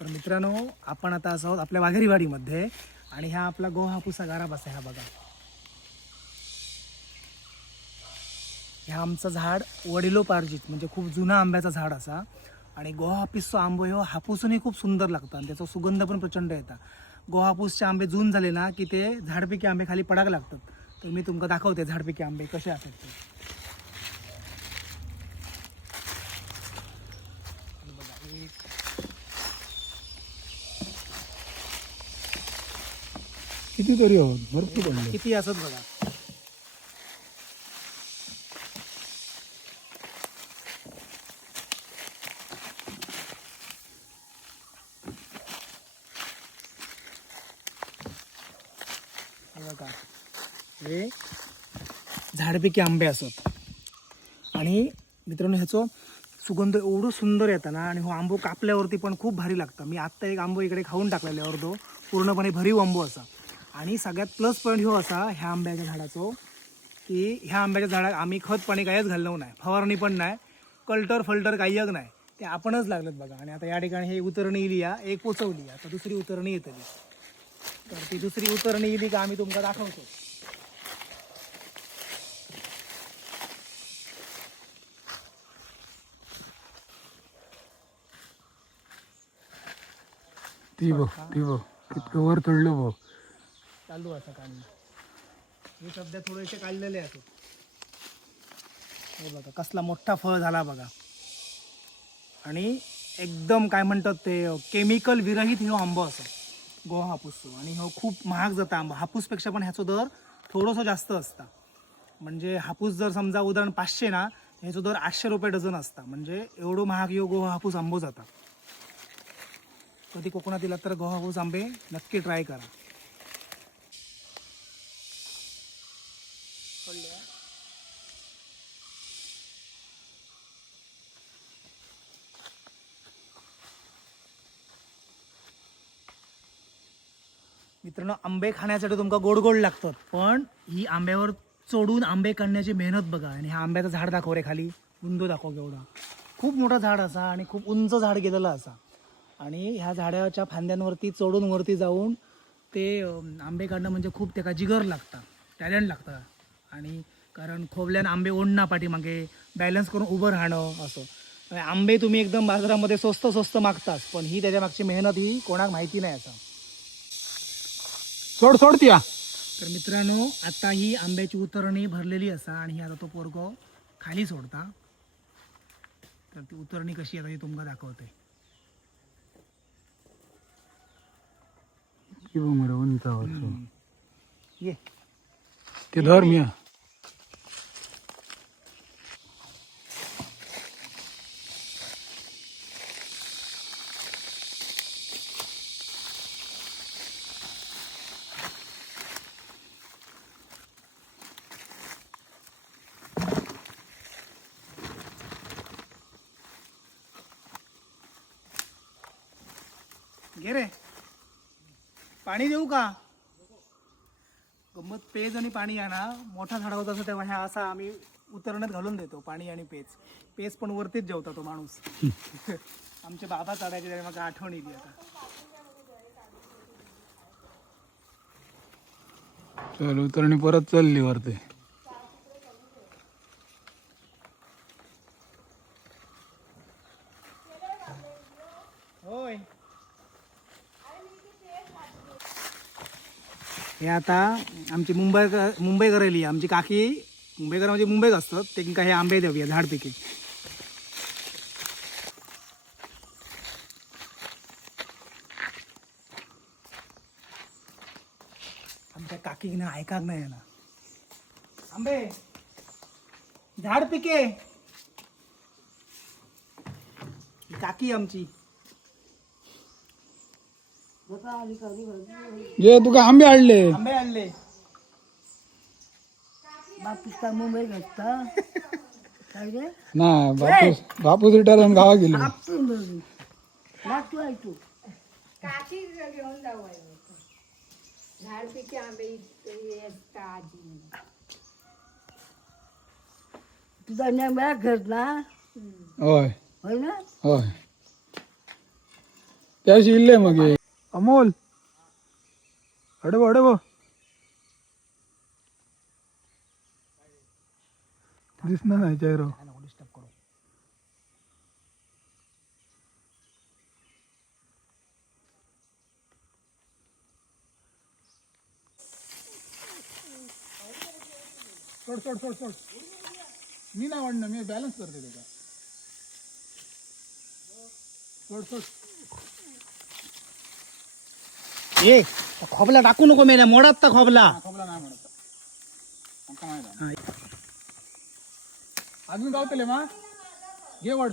तर मित्रांनो, आपण आता असं आहोत आपल्या वाघेरी वाडीमध्ये आणि हा आपला गो हापूसचा गाराबस आहे. हा बघा, ह्या आमचं झाड वडिलोपार्जित म्हणजे खूप जुना आंब्याचा झाड असा. आणि गो हापूसचा आंबो ह्यो हापूसही खूप सुंदर लागतं आणि त्याचा सुगंध पण प्रचंड येतात. गो हापूसचे आंबे जून झाले ना की ते झाडपिकी आंबे खाली पडायला लागतात. तर मी तुमका दाखवते झाडपिकी आंबे कसे असतात ते. कितीतरी आहोत, भरपूर पडले. किती असत बघा. हे बघा, हे झाडपिकी आंबे असत. आणि मित्रांनो, ह्याचं सुगंध एवढं सुंदर येतं ना. आणि हो आंबो कापल्यावरती पण खूप भारी लागतं. मी आत्ता एक आंबो इकडे खाऊन टाकलेला आहे अर्धो, पूर्णपणे भरीव आंबो असा. आणि सगळ्यात प्लस पॉईंट हो असा ह्या आंब्याच्या झाडाचो की ह्या आंब्याच्या झाडात आम्ही खत पाणी काहीच घालणं नाही, फवारणी पण नाही, कल्टर फल्टर काही एक नाही, ते आपणच लागलेत बघा. आणि आता या ठिकाणी हे उतरणी इली या एक पोचवली, आता दुसरी उतरणी येतली. तर ती दुसरी उतरणी इली का आम्ही तुमका दाखवतो. ती बघ, ती बघ, इतकं वर चढलं बघ. चालू असं काढणं. हे सध्या थोडेसे काढलेले असत. हे बघा कसला मोठा फळ झाला बघा. आणि एकदम काय म्हणतात ते केमिकल विरहित ह्यो आंबो असा गो हापूसचो. आणि ह्यो खूप महाग जाता आंबा. हापूसपेक्षा पण ह्याचो दर थोडंसं जास्त असता. म्हणजे हापूस जर समजा उदाहरण 500 ना, ह्याचो दर 800 रुपये डझन असता. म्हणजे एवढं महाग ह्यो गो हापूस आंबो जाता. कधी कोकणात येलात तर गो हापूस आंबे नक्की ट्राय करा. मित्रांनो, आंबे खाण्यासाठी तुमका गोड गोड लागतात, पण ही आंब्यावर चढून आंबे काढण्याची मेहनत बघा. आणि ह्या आंब्याचं झाड दाखव रे खाली, उंच दाखव केवढा. खूप मोठं झाड असा आणि खूप उंच झाड गेलेलं असा. आणि ह्या झाडाच्या फांद्यांवरती चढून वरती जाऊन ते आंबे काढणं म्हणजे खूप त्याला जिगर लागतं, टॅलेंट लागतं. आणि कारण खोबल्यानं आंबे ओढणं पाठीमागे बॅलन्स करून उभं राहणं असं. आणि आंबे तुम्ही एकदम बाजारामध्ये स्वस्त स्वस्त मागताच, पण ही त्याच्या मागची मेहनत ही कोणाक माहिती नाही असं. सोड सोड त्या. तर मित्रांनो, आता ही आंब्याची उतरणी भरलेली असा आणि ही आता तो पोरगो खाली सोडता. तर ती उतरणी कशी आता ती तुमका दाखवते. ती बघ मला उंचावर. ये ते धर मी. घे रे, पाणी देऊ का? गंमत पेज आणि पाणी आहे ना, मोठा झाड होता असं तेव्हा ह्या असा आम्ही उतरण्यात घालून देतो पाणी आणि पेज. पेज पण वरतीच जेवता तो माणूस. आमचे बाबा चढायचे त्याने मग आठवण येते आता. चल उतरणी परत चालली वरती. होय, हे आता आमची मुंबईकर येली. आमची काकी मुंबईकर म्हणजे मुंबईत असतात, ते हे आंबे देऊया झाडपिकी. आमच्या काकी ना ऐकाक नाही ना आंबे झाड पिके. काकी आमची ये तुका आंबे आणले. आंबे आणले. बापूस मुंबई घालता काय रे ना बापूस बापूस रिटायर होऊन गावा गेलो. आपसून बघू लागतो आहे तू काशी घेऊन जाऊ झाडपिके आंबे ताजी. तुझा नेमळा घर ना होय होय ना. होय. त्याशी इल्ले मग हे. अमोल अडव दिसणार नाही चेहरा. सोड सोड सोड सोड मी नाही वाढणं मी बॅलन्स करते त्याचा सोड सोड ए खोबला टाकू नको मेल्या मोडात तर खोबला खोबला नाही म्हणत अजून गावतले मा घे वड